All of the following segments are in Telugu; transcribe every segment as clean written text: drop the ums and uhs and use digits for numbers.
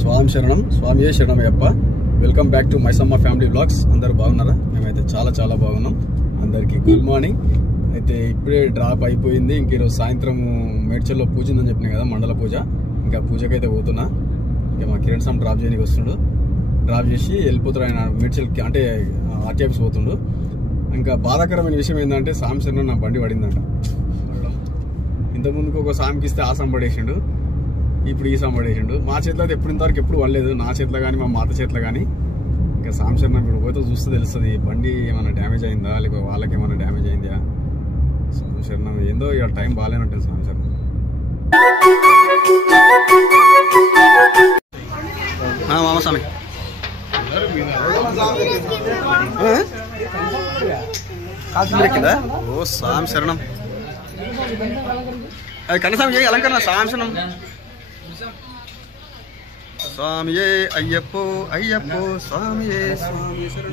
స్వామి శరణం, స్వామియే శరణమయ్యప్ప. Welcome back to Maisamma family blogs. అందరూ బాగున్నారా? మేమైతే చాలా బాగున్నాం. అందరికీ గుడ్ మార్నింగ్. అయితే ఇప్పుడే డ్రాప్ అయిపోయింది. ఇంక ఈరోజు సాయంత్రం మేడ్చల్లో పూజ ఉందని చెప్పినా కదా, మండల పూజ. ఇంకా పూజకైతే పోతున్నా. ఇంకా మా కిరణ్ సామ్ డ్రాప్ చేయడానికి వస్తుండు. డ్రాప్ చేసి వెళ్ళిపోతారు ఆయన మేడ్చల్కి, అంటే ఆర్టీఎఫ్స్ పోతుండు. ఇంకా బాధాకరమైన విషయం ఏంటంటే సామి శరణం నా బండి పడిందంట. ఇంతకుముందుకు ఒక సామికి ఇస్తే ఆ సామి పడేసిండు, ఇప్పుడు ఈ సామి పడేసిండు. మా చేతిలో అయితే ఇంతవరకు ఎప్పుడు పడలేదు, నా చేతిలో కానీ మా మాత చేతిలో కానీ. ఇంకా సామి శరణం ఇప్పుడు పోతే చూస్తే తెలుస్తుంది బండి ఏమైనా డ్యామేజ్ అయిందా, లేకపోతే వాళ్ళకి ఏమైనా డ్యామేజ్ అయిందా. సామి శరణం ఏందో ఇక టైం బాగాలేనట్టు. సామి శరణం మామ స్వామి కింద. ఓ సామి శరణం. అది కనీసం అలంకరణ. సామి శరణం. స్వామియే అయ్యప్పో అయ్యప్పో స్వామియే స్వామి శరణం.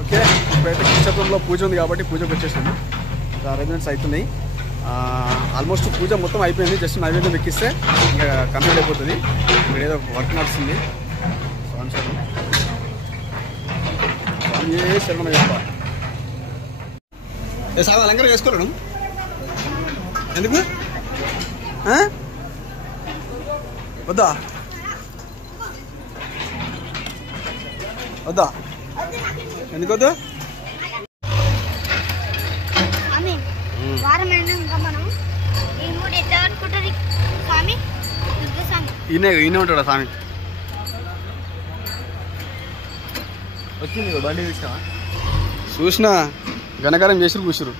ఓకే, ఇప్పుడైతే కిచ్చపురంలో పూజ ఉంది కాబట్టి పూజకు వచ్చేసాము. అరేంజ్మెంట్స్ అవుతున్నాయి. ఆల్మోస్ట్ పూజ మొత్తం అయిపోయింది. జస్ట్ నైవేద్యం ఎక్కిస్తే ఇంకా కంప్లీట్ అయిపోతుంది. ఇక్కడ ఏదో వర్క్ నడుస్తుంది. స్వామి శరణం, స్వామియే శరణమయ్యప్ప. ఏ సాగు అలంకరణ చేసుకోలేను ఎందుకు? వద్దా వద్దా ఎందుకు వద్దా? ఈయన ఉంటాడా స్వామి? వచ్చింది బండి చూసినా, చూసినా ఘనకారం చేసిరు, కూర్చురు.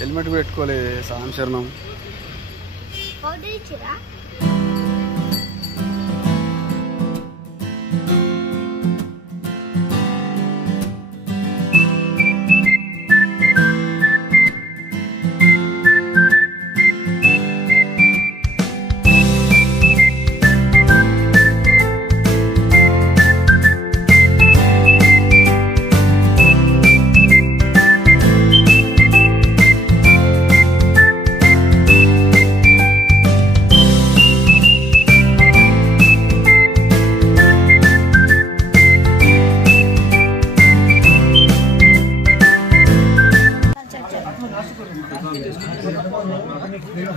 హెల్మెట్ కూడా పెట్టుకోలేదు. సామి శరణం.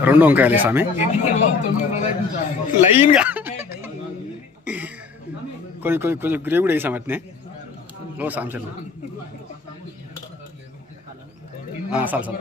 రెండు వంకాయలు స్వామి లైన్గా. కొంచెం గ్రేవీ కూడా వేసాం అట్నే. లో సామి శరణం. చాలు.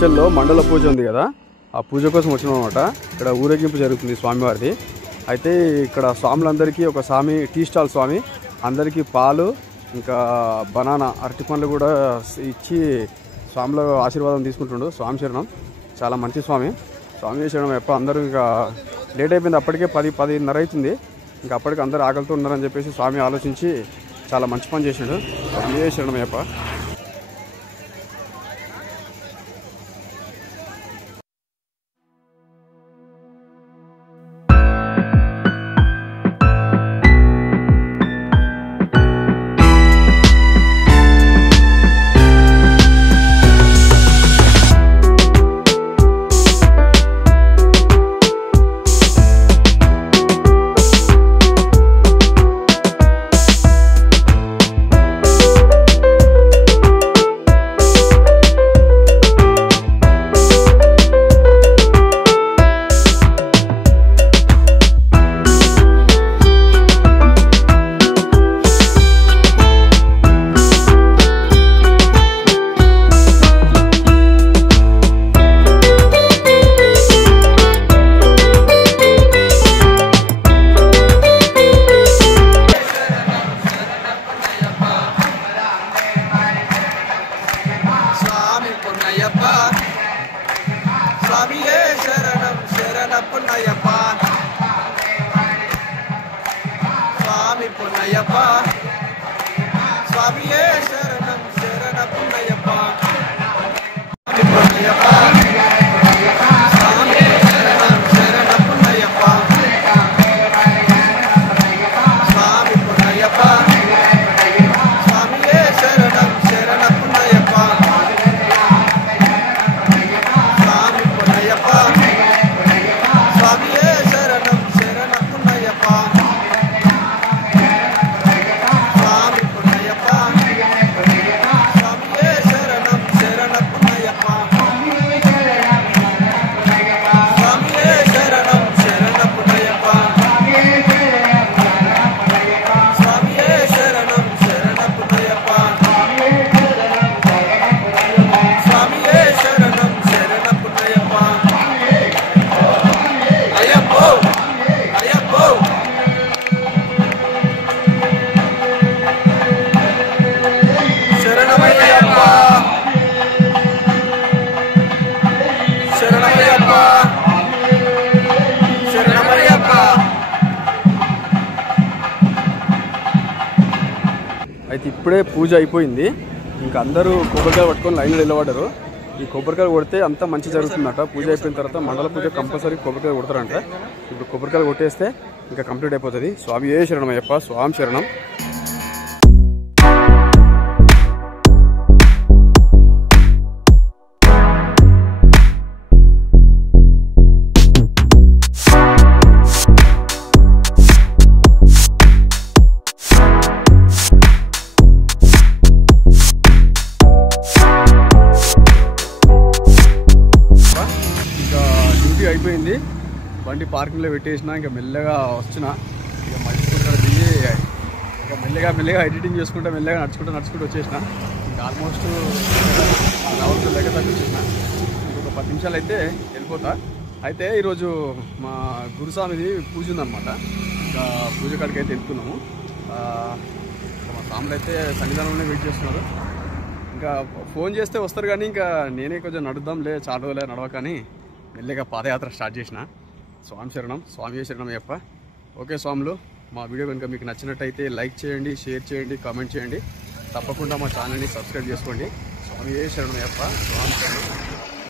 మేడ్చల్లో మండల పూజ ఉంది కదా, ఆ పూజ కోసం వచ్చినాం అనమాట. ఇక్కడ ఊరేగింపు జరుగుతుంది స్వామివారిది. అయితే ఇక్కడ స్వాములందరికీ ఒక స్వామి టీ స్టాల్ స్వామి అందరికీ పాలు ఇంకా బనానా అరటి పండ్లు కూడా ఇచ్చి స్వామిలో ఆశీర్వాదం తీసుకుంటుండు. స్వామి శరణం, చాలా మంచి స్వామి. స్వామి శరణం ఎప్ప అందరూ ఇంకా లేట్ అయిపోయింది, అప్పటికే 10-10:30 అవుతుంది. ఇంకా అప్పటికి అందరూ ఆకలితో ఉన్నారని చెప్పేసి స్వామి ఆలోచించి చాలా మంచి పని చేసిండు. స్వామి శరణం ఎప్ప. స్వామియే శరణం శరణప్పన్నయ్యప్ప, స్వామి పున్నయ్యప్ప, స్వామియే శరణం శరణప్పన్నయ్యప్ప, స్వామి పున్నయ్యప్ప, స్వామి శరణం శరణప్పన్నయ్యప్ప, స్వామి పున్నయ్యప్ప, స్వామియే శరణం శరణప్పన్నయ్యప్ప, స్వామియే శరణం శరణప్పన్నయ్యప్ప, స్వామి పున్నయ్యప్ప, స్వామియే శరణం శరణప్పన్నయ్యప్ప, స్వామియే శరణం శరణప్పన్నయ్యప్ప, స్వామియే శరణం శరణప్పన్నయ్యప్ప, స్వామియే శరణం శరణప్పన్నయ్యప్ప. అయితే ఇప్పుడే పూజ అయిపోయింది. ఇంకా అందరూ కొబ్బరికాయలు పట్టుకొని లైన్లో నిలబడ్డారు. ఈ కొబ్బరికాయలు కొడితే అంతా మంచి జరుగుతుందట. పూజ అయిపోయిన తర్వాత మండల పూజ కంపల్సరీ కొబ్బరికాయలు కొడతారంట. ఇప్పుడు కొబ్బరికాయలు కొట్టేస్తే ఇంకా కంప్లీట్ అయిపోతుంది. స్వామియే శరణం అయ్యప్ప, స్వామి శరణం. అయిపోయింది, బండి పార్కింగ్లో పెట్టేసిన. ఇంకా మెల్లగా వచ్చిన, ఇక మళ్ళీ దిగి ఇక మెల్లగా ఎడిటింగ్ చేసుకుంటా మెల్లగా నడుచుకుంటూ వచ్చేసిన. ఇంకా ఆల్మోస్ట్ రావుల దగ్గర వచ్చేసిన. ఇంకొక 10 నిమిషాలు అయితే వెళ్ళిపోతా. అయితే ఈరోజు మా గురుస్వామిది పూజ ఉందన్నమాట. ఇంకా పూజ కాడికి అయితే వెళ్తున్నాము. మా స్వాములు అయితే సన్నిధానంలోనే వెయిట్ చేస్తున్నారు. ఇంకా ఫోన్ చేస్తే వస్తారు కానీ ఇంకా నేనే కొంచెం నడుద్దాంలే, చాలా రోజులే నడవకని మెల్లగా పాదయాత్ర స్టార్ట్ చేసిన. స్వామి శరణం, స్వామి శరణం అయ్యప్ప. ఓకే స్వాములు, మా వీడియో కనుక మీకు నచ్చినట్టయితే లైక్ చేయండి, షేర్ చేయండి, కామెంట్ చేయండి. తప్పకుండా మా ఛానల్ని సబ్స్క్రైబ్ చేసుకోండి. స్వామి శరణం అయ్యప్ప, స్వామి శరణం.